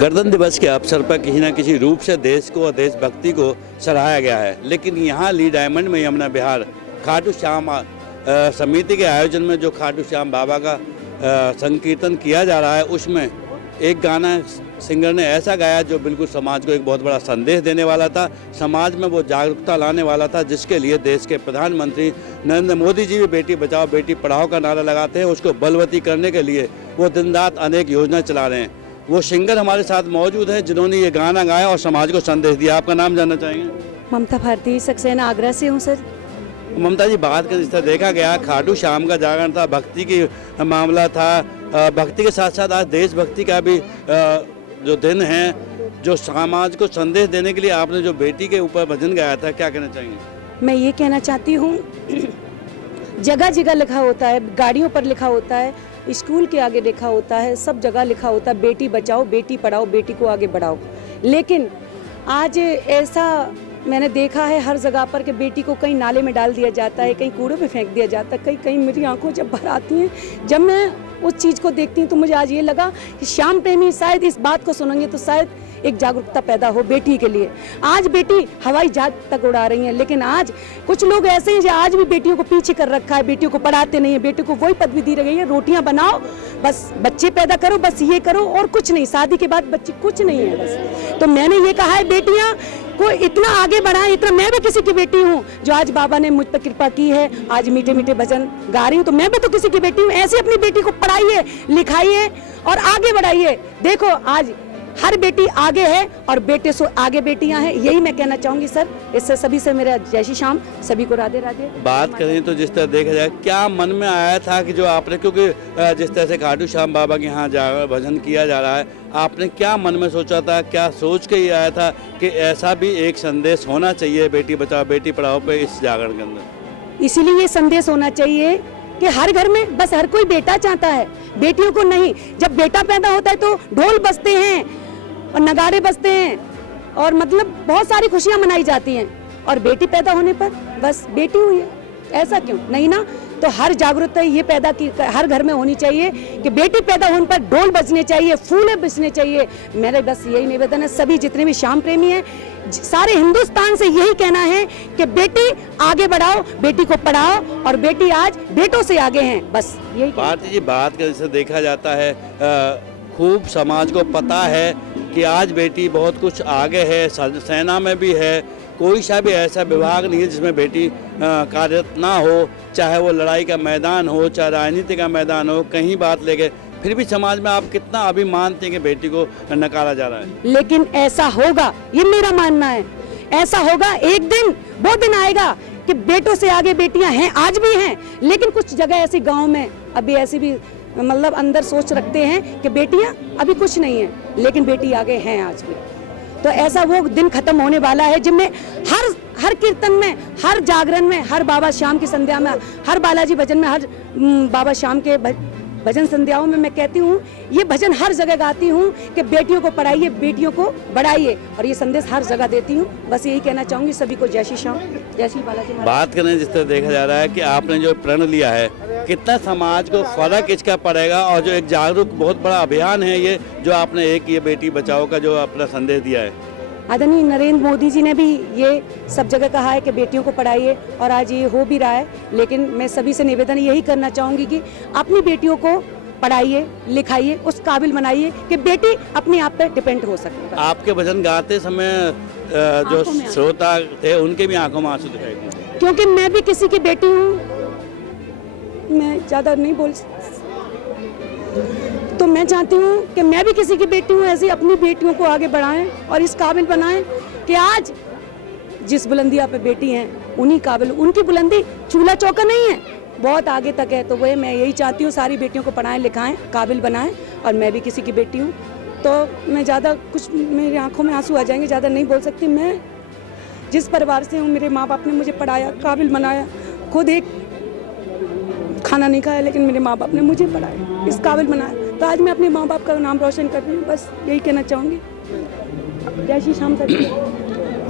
गणतंत्र दिवस के अवसर पर किसी न किसी रूप से देश को और देशभक्ति को सराहा गया है, लेकिन यहाँ ली डायमंड में यमुना बिहार खाटू श्याम समिति के आयोजन में जो खाटू श्याम बाबा का संकीर्तन किया जा रहा है, उसमें एक गाना सिंगर ने ऐसा गाया जो बिल्कुल समाज को एक बहुत बड़ा संदेश देने वाला था, समाज में वो जागरूकता लाने वाला था, जिसके लिए देश के प्रधानमंत्री नरेंद्र मोदी जी भी बेटी बचाओ बेटी पढ़ाओ का नारा लगाते हैं। उसको बलवती करने के लिए वो दिन रात अनेक योजना चला रहे हैं। वो सिंगर हमारे साथ मौजूद हैं जिन्होंने ये गाना गाया और समाज को संदेश दिया। आपका नाम जानना चाहेंगे? ममता भारती सक्सेना, आगरा से हूँ सर। ममता जी, बात करें जिस तरह देखा गया खाटू श्याम का जागरण था, भक्ति की मामला था, भक्ति के साथ साथ आज देशभक्ति का भी जो दिन है, जो समाज को संदेश देने के लिए आपने जो बेटी के ऊपर भजन गाया था, क्या कहना चाहेंगे? मैं ये कहना चाहती हूँ, जगह जगह लिखा होता है, गाड़ियों पर लिखा होता है, स्कूल के आगे लिखा होता है, सब जगह लिखा होता है बेटी बचाओ बेटी पढ़ाओ बेटी को आगे बढ़ाओ। लेकिन आज ऐसा मैंने देखा है हर जगह पर कि बेटी को कहीं नाले में डाल दिया जाता है, कहीं कूड़े में फेंक दिया जाता है। कहीं कहीं मेरी आंखों जब भर आती हैं, जब मैं उस चीज़ को देखती हूँ तो मुझे आज ये लगा कि श्याम प्रेमी शायद इस बात को सुनेंगे तो शायद एक जागरूकता पैदा हो बेटी के लिए। आज बेटी हवाई जहाज तक उड़ा रही है, लेकिन आज कुछ लोग ऐसे हैं जो आज भी बेटियों को पीछे कर रखा है, बेटियों को पढ़ाते नहीं है, बेटियों को वही पदवी दी रही है, रोटियां बनाओ बस, बच्चे पैदा करो बस, ये करो और कुछ नहीं, शादी के बाद बच्चे कुछ नहीं है बस। तो मैंने ये कहा है बेटियां को इतना आगे बढ़ाएं, इतना। मैं भी किसी की बेटी हूँ जो आज बाबा ने मुझ पर कृपा की है, आज मीठे मीठे भजन गा रही हूँ, तो मैं भी तो किसी की बेटी हूँ। ऐसे अपनी बेटी को पढ़ाइए लिखाइए और आगे बढ़ाइए। देखो आज हर बेटी आगे है और बेटे से आगे बेटियां हैं, यही मैं कहना चाहूंगी सर। इससे सभी से मेरा जय श्री श्याम, सभी को राधे राधे। बात करें तो जिस तरह देखा जाए, क्या मन में आया था कि जो आपने, क्योंकि जिस तरह से खाटू श्याम बाबा के यहाँ भजन किया जा रहा है, आपने क्या मन में सोचा था, क्या सोच के ये आया था कि ऐसा भी एक संदेश होना चाहिए बेटी बचाओ बेटी पढ़ाओ पे इस जागरण के अंदर? इसीलिए ये संदेश होना चाहिए कि हर घर में बस हर कोई बेटा चाहता है, बेटियों को नहीं। जब बेटा पैदा होता है तो ढोल बजते हैं और नगाड़े बजते हैं और मतलब बहुत सारी खुशियां मनाई जाती हैं, और बेटी पैदा होने पर बस बेटी हुई है, ऐसा क्यों नहीं ना? तो हर जागरूकता ये पैदा की हर घर में होनी चाहिए कि बेटी पैदा होने पर ढोल बजने चाहिए, फूले बजने चाहिए। मेरे बस यही निवेदन है, सभी जितने भी श्याम प्रेमी हैं, सारे हिंदुस्तान से यही कहना है कि बेटी आगे बढ़ाओ बेटी को पढ़ाओ, और बेटी आज बेटों से आगे हैं, बस यही। भारती जी, बात कर जैसे देखा जाता है, खूब समाज को पता है कि आज बेटी बहुत कुछ आगे है, सेना में भी है, कोई सा भी ऐसा विभाग नहीं है जिसमें बेटी कार्यरत ना हो, चाहे वो लड़ाई का मैदान हो, चाहे राजनीति का मैदान हो, कहीं बात लेके। फिर भी समाज में आप कितना अभी मानते हैं कि बेटी को नकारा जा रहा है? लेकिन ऐसा होगा, ये मेरा मानना है, ऐसा होगा एक दिन, वो दिन आएगा कि बेटों से आगे बेटियां हैं, आज भी हैं। लेकिन कुछ जगह ऐसे गाँव में अभी ऐसी भी मतलब अंदर सोच रखते हैं कि बेटियां अभी कुछ नहीं है, लेकिन बेटी आगे हैं आज भी। तो ऐसा वो दिन खत्म होने वाला है जिनमें हर कीर्तन में, हर जागरण में, हर बाबा श्याम की संध्या में, हर बालाजी भजन में, हर बाबा श्याम के भजन संध्याओं में मैं कहती हूँ, ये भजन हर जगह गाती हूँ कि बेटियों को पढ़ाइए बेटियों को बढ़ाइए, और ये संदेश हर जगह देती हूँ। बस यही कहना चाहूँगी सभी को, जय श्री श्याम, जय श्री बालाजी। बात करें जिस तरह देखा जा रहा है कि आपने जो प्रण लिया है, कितना समाज को फर्क इसका पड़ेगा, और जो एक जागरूक बहुत बड़ा अभियान है ये जो आपने एक ये बेटी बचाओ का जो अपना संदेश दिया है। आदरणीय नरेंद्र मोदी जी ने भी ये सब जगह कहा है कि बेटियों को पढ़ाइए, और आज ये हो भी रहा है। लेकिन मैं सभी से निवेदन यही करना चाहूँगी कि अपनी बेटियों को पढ़ाइए लिखाइए, उस काबिल बनाइए कि बेटी अपने आप पे डिपेंड हो सके। आपके भजन गाते समय जो श्रोता थे उनके भी आंखों में आंसू दिखाई दिए, क्योंकि मैं भी किसी की बेटी हूँ। मैं ज़्यादा नहीं बोल, तो मैं चाहती हूँ कि मैं भी किसी की बेटी हूँ, ऐसे अपनी बेटियों को आगे बढ़ाएं और इस काबिल बनाएं कि आज जिस बुलंदिया पे बेटी हैं उन्हीं काबिल, उनकी बुलंदी चूल्हा चौका नहीं है, बहुत आगे तक है। तो वह मैं यही चाहती हूँ, सारी बेटियों को पढ़ाएं लिखाएं, काबिल बनाएं, और मैं भी किसी की बेटी हूँ। तो मैं ज़्यादा कुछ, मेरी आंखों में आंसू आ जाएंगे, ज़्यादा नहीं बोल सकती। मैं जिस परिवार से हूँ, मेरे माँ बाप ने मुझे पढ़ाया, काबिल बनाया, खुद एक खाना नहीं खाया लेकिन मेरे माँ बाप ने मुझे पढ़ाया, इस काबिल बनाया। तो आज मैं अपने माँ बाप का नाम रोशन कर रही हूँ, बस यही कहना चाहूँगी। जय श्री श्याम।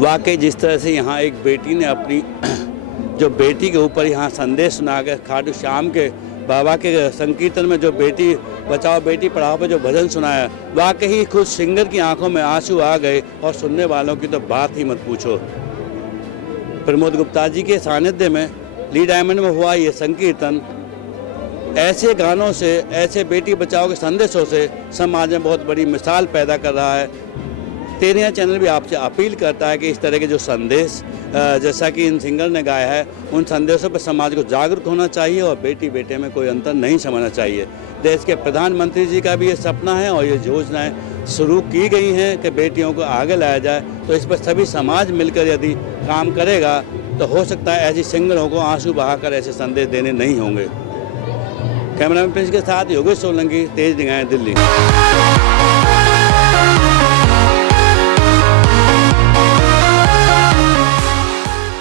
वाकई जिस तरह से यहाँ एक बेटी ने अपनी जो बेटी के ऊपर यहाँ संदेश सुना के खाटू श्याम के बाबा के संकीर्तन में जो बेटी बचाओ बेटी पढ़ाओ पे जो भजन सुनाया, वाकई खुद सिंगर की आंखों में आंसू आ गए और सुनने वालों की तो बात ही मत पूछो। प्रमोद गुप्ता जी के सानिध्य में ली डायमंड में हुआ ये संकीर्तन ऐसे गानों से, ऐसे बेटी बचाओ के संदेशों से समाज में बहुत बड़ी मिसाल पैदा कर रहा है। तेरिया चैनल भी आपसे अपील करता है कि इस तरह के जो संदेश जैसा कि इन सिंगर ने गाया है, उन संदेशों पर समाज को जागरूक होना चाहिए और बेटी बेटे में कोई अंतर नहीं समझना चाहिए। देश के प्रधानमंत्री जी का भी ये सपना है और ये योजनाएं शुरू की गई हैं कि बेटियों को आगे लाया जाए। तो इस पर सभी समाज मिलकर यदि काम करेगा तो हो सकता है ऐसी सिंगरों को आंसू बहाकर ऐसे संदेश देने नहीं होंगे। कैमरामैन प्रिंस के साथ योगेश सोलंकी, तेज निगाहें, दिल्ली।